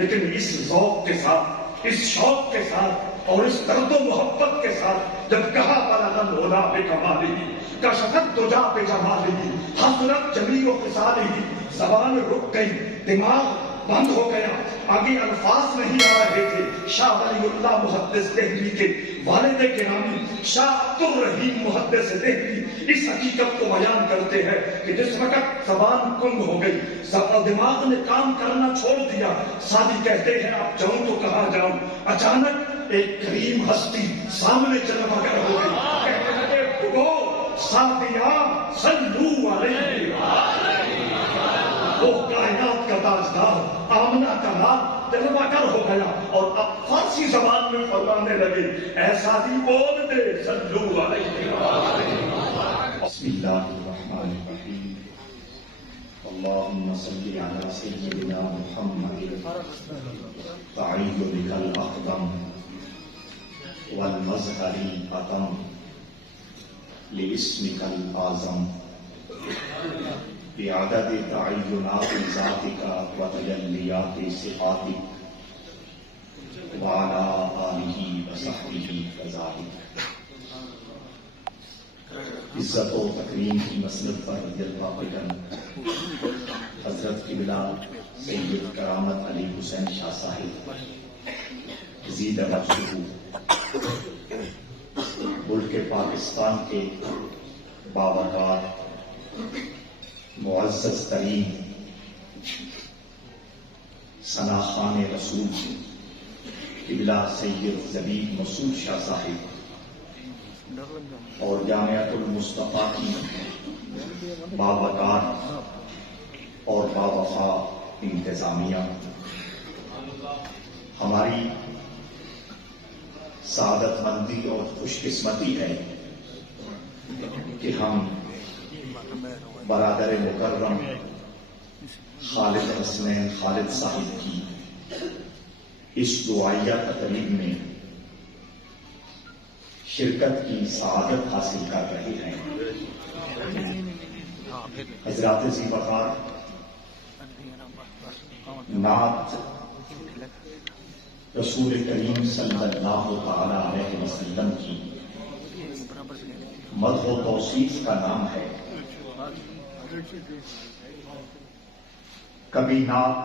لیکن اس ذوق کے ساتھ، اس شوق کے ساتھ اور اس درد و محبت کے ساتھ جب کہا بلغ العلا بکمالہ کشفت دجا بجمالہ حسنت جمیع خصالہ، زبان رک گئی، دماغ بند ہو گیا، آگے الفاظ نہیں آ رہے تھے۔ شاہ ولی اللہ محدث دہلوی کے والد گرامی شاہ عبد الرحیم محدث دہلوی اس حقیقت کو بیان کرتے ہیں کہ جس وقت زبان کند ہو گئی، دماغ نے کام کرنا چھوڑ دیا، سادی کہتے ہیں اب جاؤں تو کہاں جاؤں، اچانک ایک کریم ہستی سامنے جلوہ گر ہو گئی، کہنے لگے بھگو سادیہ صلو علیہ، وہ کائنات کا تاجدار آمنہ کا نام جلوہ گر ہو گیا، اور اب فارسی زبان میں فرمانے لگے اے سادی بول دے صلو علیہ۔ بسم اللہ الرحمن الرحیم، اللہم صلی علی سیدنا محمد تعید بک الاقدم والمظہر الاتم لاسمک الاعظم بعدد تعینات ذاتک وتجلیات صفاتک وعلی آلہ وصحبہ کذالک۔ عزت و تکریم کی مسند پر جلوہ فکن حضرت قبلہ سید کرامت علی حسین شاہ صاحب زید وجہہ ملک پاکستان کے باوقار معزز ترین ثنا خوان رسول قبلہ سید زبید مسعود شاہ صاحب اور جامعۃ المصطفیٰ کی باوقار اور باوفا انتظامیہ، ہماری سعادت مندی اور خوش قسمتی ہے کہ ہم برادر مکرم خالد حسنین خالد صاحب کی اس دعائیہ تقریب میں شرکت کی سعادت حاصل کر رہے ہیں۔ حضرات ذی وقار نعت رسول کریم صلی اللہ تعالی علیہ وسلم کی مدح و توصیف کا نام ہے۔ کبھی نعت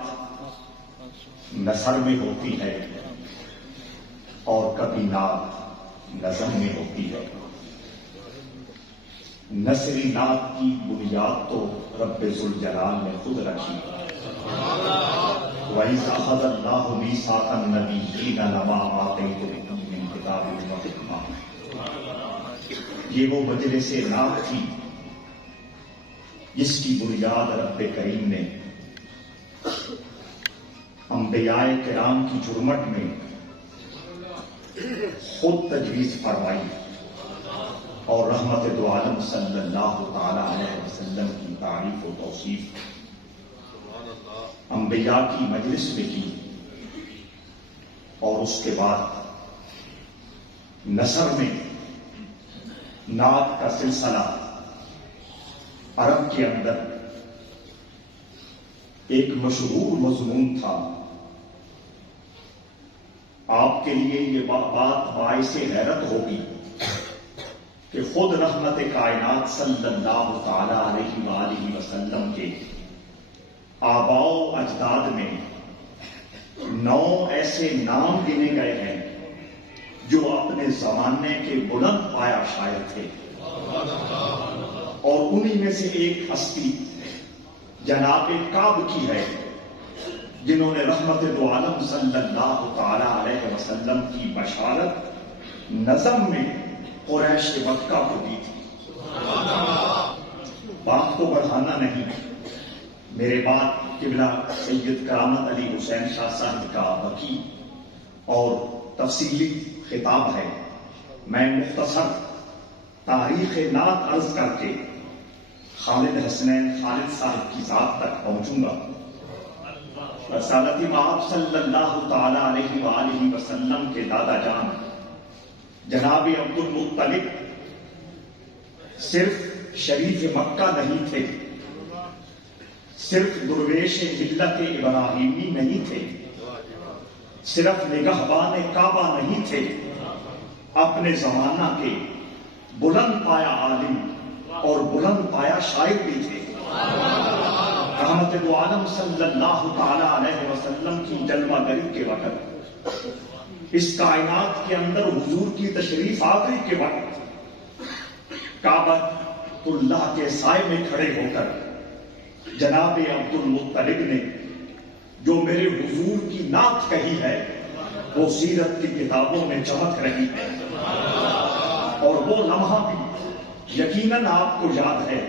نثر میں ہوتی ہے اور کبھی نعت نظم میں ہوتی ہے۔ نثری نعت کی بنیاد تو رب ذوالجلال نے خود رکھی۔ وَإِذْ أَخَذَ اللَّهُ مِيثَاقَ النَّبِيِّينَ لَمَا آتَيْتُكُم مِّن كِتَابٍ وَحِكْمَةٍ، یہ وہ مجلس نعت تھی جس کی بنیاد رب کریم نے انبیاء کرام کی جرمٹ میں خود تجویز فرمائی اور رحمت دو عالم صلی اللہ تعالی علیہ وسلم کی تعریف و توصیف انبیاء کی مجلس میں کی، اور اس کے بعد نثر میں نعت کا سلسلہ عرب کے اندر ایک مشہور مضمون تھا۔ آپ کے لیے یہ بات باعث حیرت ہوگی کہ خود رحمت کائنات صلی اللہ تعالی علیہ وآلہ وسلم کے آباء و اجداد میں 9 ایسے نام گنے گئے ہیں جو اپنے زمانے کے بلند پایا شاعر تھے، اور انہی میں سے ایک ہستی جناب کعب کی ہے جنہوں نے رحمت دو عالم صلی اللہ تعالی علیہ وسلم کی بشارت نظم میں قریش مکہ کو دی تھی۔ بات کو بڑھانا نہیں، میرے بعد قبلہ سید کرامت علی حسین شاہ صاحب کا وقی اور تفصیلی خطاب ہے۔ میں مختصر تاریخ نعت عرض کر کے خالد حسنین خالد صاحب کی ذات تک پہنچوں گا۔ رسالت مآب صلی اللہ تعالی علیہ وآلہ وسلم کے دادا جان جناب عبد المطلب صرف شریف مکہ نہیں تھے، صرف درویش ملت ابراہیمی نہیں تھے، صرف نگہبان کعبہ نہیں تھے، اپنے زمانہ کے بلند پایا عالم اور بلند پایا شاعر بھی تھے۔ رحمت دو عالم صلی اللہ تعالی علیہ وسلم کی جلوہ گری کے وقت، اس کائنات کے اندر حضور کی تشریف آوری کے وقت، کعبہ اللہ کے سائے میں کھڑے ہو کر جناب عبد المطلب نے جو میرے حضور کی نعت کہی ہے وہ سیرت کی کتابوں میں چمک رہی ہے، اور وہ لمحہ بھی یقیناً آپ کو یاد ہے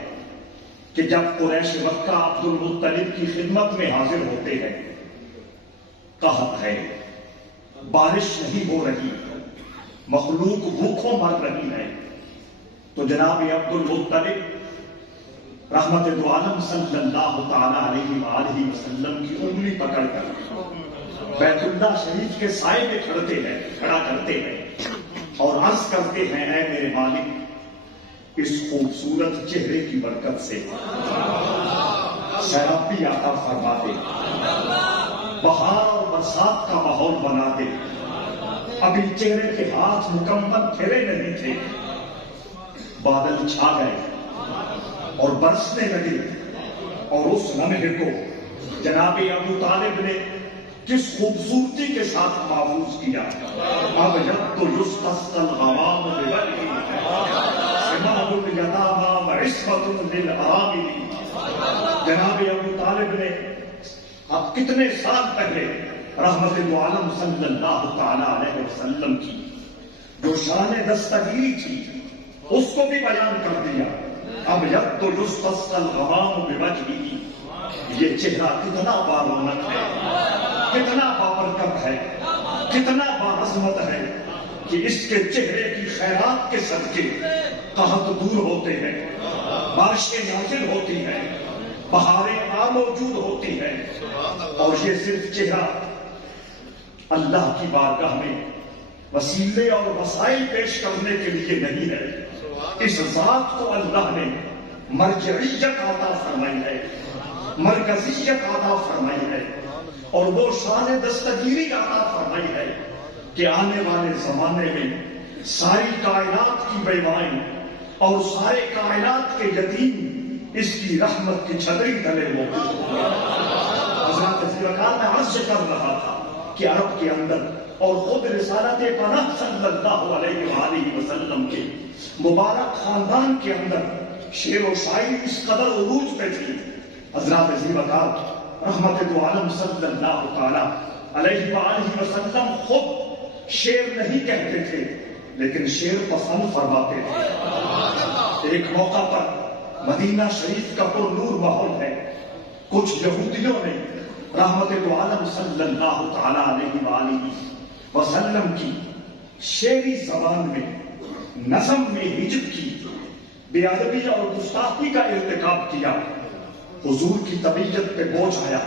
کہ جب قریش مکہ عبد المطلب کی خدمت میں حاضر ہوتے ہیں، قحط ہے، بارش نہیں ہو رہی، مخلوق بھوکوں مر رہی ہے، تو جناب عبد المطلب رحمت دو عالم صلی اللہ تعالی علیہ وآلہ وسلم کی انگلی پکڑ کر بیت اللہ شریف کے سائے میں کھڑا کرتے ہیں اور عرض کرتے ہیں، اے میرے مالک، اس خوبصورت چہرے کی برکت سے سیرابی عطا فرما دے، بہار اور برسات کا ماحول بنا دے۔ ابھی چہرے کے ہاتھ مکمل پھیلے نہیں تھے، بادل چھا گئے اور برسنے لگے، اور اس لمحے کو جناب ابو طالب نے کس خوبصورتی کے ساتھ محفوظ کیا۔ اب یبدو یستسقی الغمام بوجهه سماع الیتامی وعصمة للارامل۔ جناب ابو طالب نے اب کتنے سال پہلے رحمت دو عالم صلی اللہ تعالی علیہ وسلم کی جو شان دستگیری تھی اس کو بھی بیان کر دیا۔ اب یبدو یستسقی الغمام بوجهه، یہ چہرہ کتنا بارونق ہے، کتنا بابرکت ہے، کتنا باعظمت ہے کہ اس کے چہرے کی خیرات کے صدقے قحط دور ہوتے ہیں، بارشیں نازل ہوتی ہیں، بہاریں موجود ہوتی ہیں، اور یہ صرف چہرہ اللہ کی بارگاہ میں وسیلے اور وسائل پیش کرنے کے لیے نہیں ہے، اس ذات کو اللہ نے مرجعیت عطا فرمائی ہے، مرکزیت عطا فرمائی ہے، اور وہ شان دستگیری عطا فرمائی ہے کہ آنے والے زمانے میں ساری کائنات کی بیوائیں اور سارے کائنات کے یتیم اس کی رحمت کی چھتری تلے موجود ہیں۔ حضرت ذوالفقار میں عرض کر رہا تھا کہ عرب کے اندر اور خود رسالت پناہ صلی اللہ علیہ وآلہ وسلم کے مبارک خاندان کے اندر شعر و شاعری اس قدر عروج پہ تھی۔ حضرت ذوالفقار رحمت دو عالم صلی اللہ تعالی علیہ وآلہ وسلم خود شعر نہیں کہتے تھے لیکن شعر پسند فرماتے تھے۔ ایک موقع پر مدینہ شریف کا پر نور ماحول ہے، کچھ یہودیوں نے رحمت دو عالم صلی اللہ تعالی علیہ وآلہ وسلم کی شعری زبان میں نظم میں ہجب کی، بے ادبی اور گستاخی کا ارتکاب کیا۔ حضور کی طبیعت پہ بوجھ آیا۔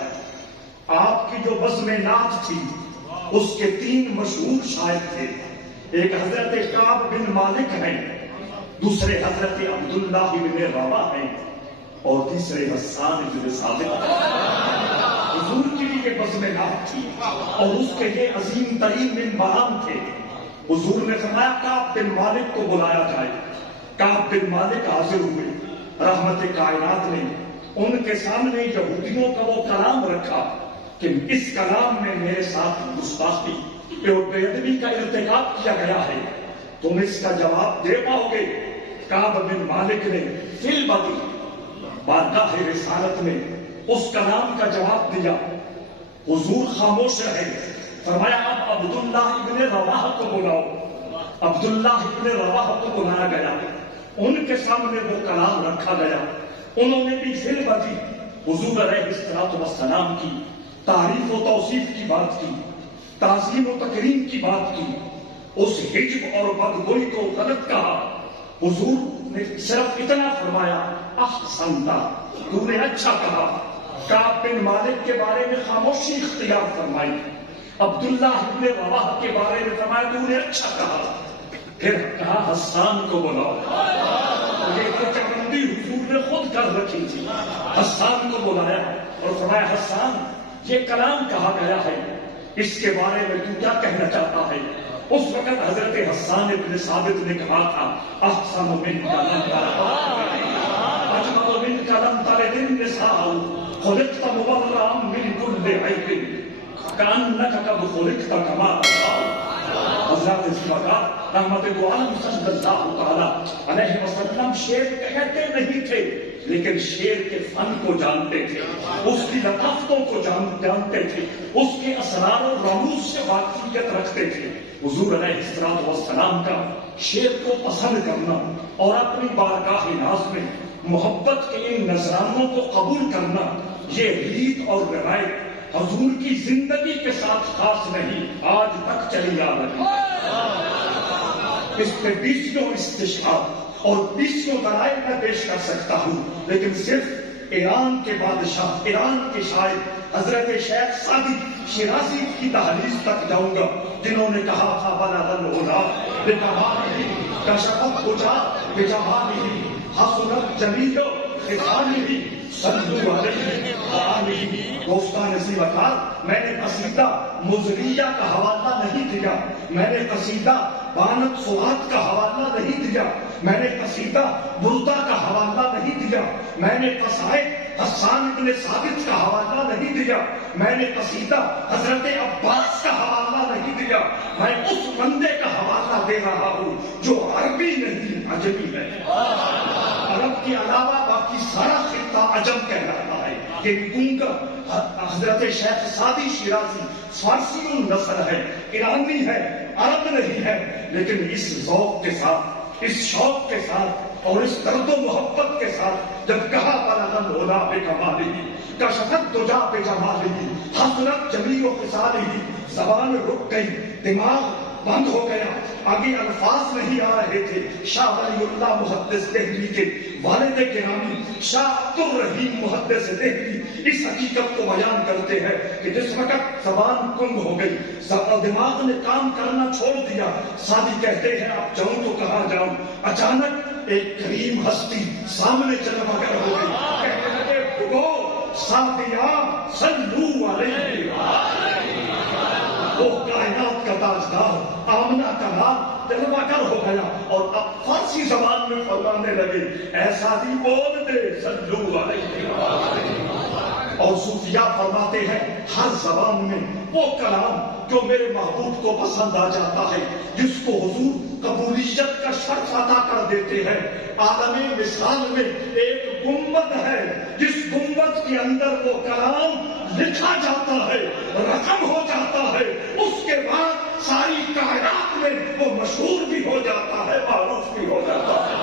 آپ کی جو بزم نعت تھی اس کے 3 مشہور شاعر تھے، ایک حضرت کعب بن مالک ہیں، دوسرے حضرت عبداللہ بن روا ہیں، اور تیسرے حسان بن ثابت ہیں۔ حضور کی بھی یہ بزم نعت تھی اور اس کے یہ عظیم ترین ممبران تھے۔ حضور نے فرمایا کعب بن مالک کو بلایا جائے۔ کعب بن مالک حاضر ہوئے، رحمت کائنات نے ان کے سامنے یہودیوں کا وہ کلام رکھا کہ اس کلام میں میرے ساتھ گستاخی اور بے ادبی کا ارتکاب کیا گیا ہے، تم اس کا جواب دے پاؤ گے؟ کعب بن مالک نے فی البدی بارگاہ رسالت میں اس کلام کا جواب دیا۔ حضور خاموش رہے، فرمایا اب عبداللہ ابن رواح کو بلاؤ۔ عبداللہ ابن رواح کو بلایا گیا، ان کے سامنے وہ کلام رکھا گیا، انہوں نے بھی فی البدی حضور علیہ السلام کی تعریف و توصیف کی بات کی، تعظیم و تکریم کی بات کی، اس حجب اور بدگوئی کو غلط کہا۔ حضور نے صرف اتنا فرمایا احسنتا، تو نے اچھا کہا۔ کعب بن مالک کے بارے میں خاموشی اختیار فرمائی، عبداللہ ابن رواح کے بارے میں فرمایا تو نے اچھا کہا۔ پھر کہا حسان کو بلاؤ، یہ چابندی حضور نے خود کر رکھی تھی۔ حسان کو بلایا اور فرمایا حسان، یہ کلام کہا گیا ہے اس کے بارے میں تو کیا کہنا چاہتا ہے؟ اس وقت حضرت حسان ابن ثابت نے کہا تھا احسن من کلم اجمل من کلم تلد النساء خلقت مبرأ من كل عیب کأنک قد خلقت کما تشاء. حضرت زبکات رحمت دو عالم صلی اللہ تعالی علیہ وسلم شعر کہتے نہیں تھے لیکن شعر کے فن کو جانتے تھے، اس کی لطافتوں کو جانتے تھے، اس کے اسرار و رموز سے واقفیت رکھتے تھے. حضور علیہ السلام کا شعر کو پسند کرنا اور اپنی بارگاہ ناز میں محبت کے ان نذرانوں کو قبول کرنا، یہ ریت اور روایت حضور کی زندگی کے ساتھ خاص نہیں، آج تک چلی آ رہی. اس پہ 20 استشہاد اور 20 دلائل میں پیش کر سکتا ہوں، لیکن صرف ایران کے بادشاہ، ایران کے شاعر حضرت شیخ سعدی شیرازی کی تحریر تک جاؤں گا، جنہوں نے کہا تھا بلغ العلا بکمالہ کشفت الدجی بجمالہ حسنت جمیع خصالہ صلوا علیہ وآلہ. دوستان نصیب اکار، میں نے قصیدہ مزریہ کا حوالہ نہیں دیا، میں نے قصیدہ بانت سوات کا حوالہ نہیں دیا، میں نے قصیدہ بردہ کا حوالہ نہیں دیا، میں نے قصائد حسان ابن ثابت کا حوالہ نہیں دیا، میں نے قصیدہ حضرت عباس کا حوالہ نہیں دیا. میں اس بندے کا حوالہ دے رہا ہوں جو عربی نہیں عجمی ہے. عرب کے علاوہ باقی سارا خطہ عجم کہلاتا ہے. یہ گنگر حضرت شیخ سعدی شیرازی فارسی النسل ہے، ایرانی ہے، عرب نہیں ہے، لیکن اس ذوق کے ساتھ، اس شوق کے ساتھ اور اس درد و محبت کے ساتھ جب کہا بلغ العلا بکمالہ کشفت الدجی بجمالہ حسنت جمیع خصالہ، زبان رک گئی، دماغ بند ہو گیا، آگے الفاظ نہیں آ رہے تھے. شاہ ولی اللہ محدث دہلی کے والد گرامی شاہ عبد الرحیم محدث دہلی اس حقیقت کو بیان کرتے ہیں کہ جس وقت زبان گنگ ہو گئی، دماغ نے کام کرنا چھوڑ دیا، سعدی کہتے ہیں اب جاؤں تو کہاں جاؤں. اچانک ایک کریم ہستی سامنے چلوا کر ہو گئی، کہنے لگے بھگو سعدیہ صلو علیہ. وہ کائنات کا تاجدار آمنہ کا نام جلوہ گر ہو گیا اور اب فارسی زبان میں فرمانے لگے اے سعدی بول دے صلو علیہ. اور صوفیاء فرماتے ہیں ہر زبان میں وہ کلام جو میرے محبوب کو پسند آ جاتا ہے، جس کو حضور قبولیت کا شرف عطا کر دیتے ہیں. عالم مثال میں ایک گنبد ہے، جس گنبد کے اندر وہ کلام لکھا جاتا ہے، رقم ہو جاتا ہے، اس کے بعد ساری کائنات میں وہ مشہور بھی ہو جاتا ہے، معروف بھی ہو جاتا ہے.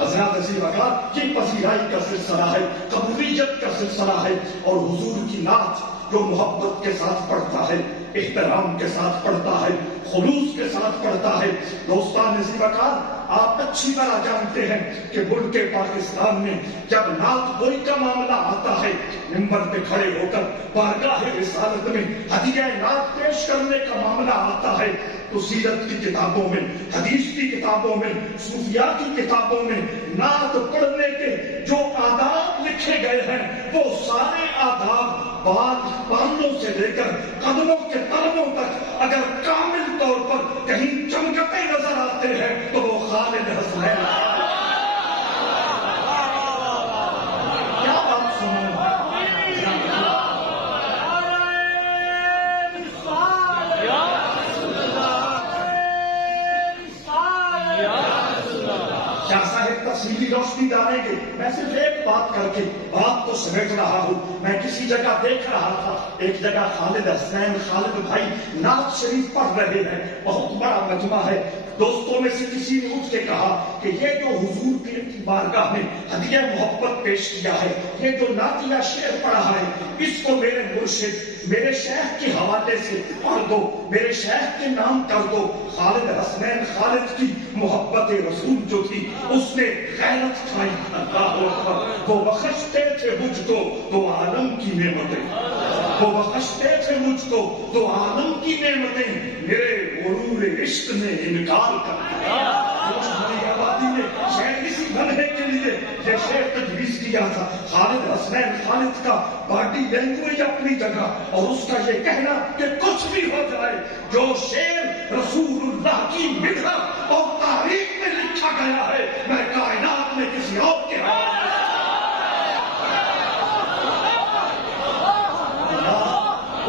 حضرات عزیز وقار، یہ پذیرائی کا سلسلہ ہے، قبولیت کا سلسلہ ہے، اور حضور کی نعت جو محبت کے ساتھ پڑھتا ہے، احترام کے ساتھ پڑھتا ہے، خلوص کے ساتھ پڑھتا ہے. دوستان عزیز وقار، آپ اچھی طرح جانتے ہیں کہ ملک پاکستان میں جب نعت گوئی کا معاملہ آتا ہے، منبر پہ کھڑے ہو کر بارگاہ رسالت میں ہدیہ نعت پیش کرنے کا معاملہ آتا ہے، تو سیرت کی کتابوں میں، حدیث کی کتابوں میں، صوفیاء کی کتابوں میں نعت پڑھنے کے جو آداب لکھے گئے ہیں، وہ سارے آداب بالوں سے لے کر قدموں کے تلووں تک اگر کامل طور پر کہیں چمکتے نظر آتے ہیں تو وہ خالد حسنین. کیا بات سنوں، کیا صاحب تفصیلی روشنی ڈالیں گے؟ میں صرف ایک بات کر کے بات کو سمیٹ رہا ہوں. میں کسی جگہ دیکھ رہا تھا، ایک جگہ خالد حسنین خالد بھائی نعت شریف پڑھ رہے ہیں، بہت بڑا مجمع ہے. دوستوں میں سے کسی نے اٹھ کے کہا کہ یہ جو حضور کی بارگاہ میں ہدیہ محبت پیش کیا ہے، یہ جو نعتیہ شعر پڑھا ہے، اس کو میرے مرشد، میرے شیخ کے حوالے سے پڑھ دو، میرے شیخ کے نام کر دو. خالد حسنین خالد کی محبت رسول جو تھی، اس نے غیرت کھائی. اللہ اکبر. وہ بخشتے تھے مجھ کو تو عالم کی نعمتیں، وہ بخشتے تھے مجھ کو تو عالم کی نعمتیں. میرے غرور عشق نے انکار کر دیا. ہماری آبادی نے شاید اسی بننے کے لیے یہ شعر تجویز کیا تھا. خالد حسنین خالد کا باڈی لینگویج اپنی جگہ اور اس کا یہ کہنا کہ کچھ بھی ہو جائے جو شعر رسول اللہ کی مدح اور تاریخ میں لکھا گیا ہے میں کائنات میں کسی اور کے حوالے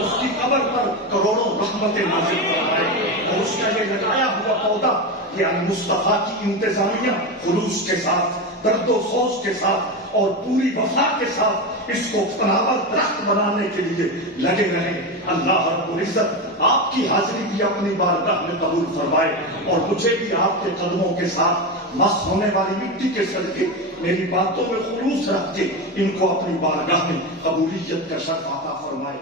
اس کی قبر پر کروڑوں رحمتیں نازل فرمائے اور اس کا یہ لگایا ہوا پودا یہ المصطفیٰ کی انتظامیہ خلوص کے ساتھ درد و سوز کے ساتھ اور پوری وفا کے ساتھ اس کو تناور درخت بنانے کے لیے لگے رہیں. اللہ رب العزت آپ کی حاضری بھی اپنی بارگاہ میں قبول فرمائے اور مجھے بھی آپ کے قدموں کے ساتھ مس ہونے والی مٹی کے صدقے میری باتوں میں خلوص رکھ کے ان کو اپنی بارگاہ میں قبولیت کا شرف عطا فرمائے.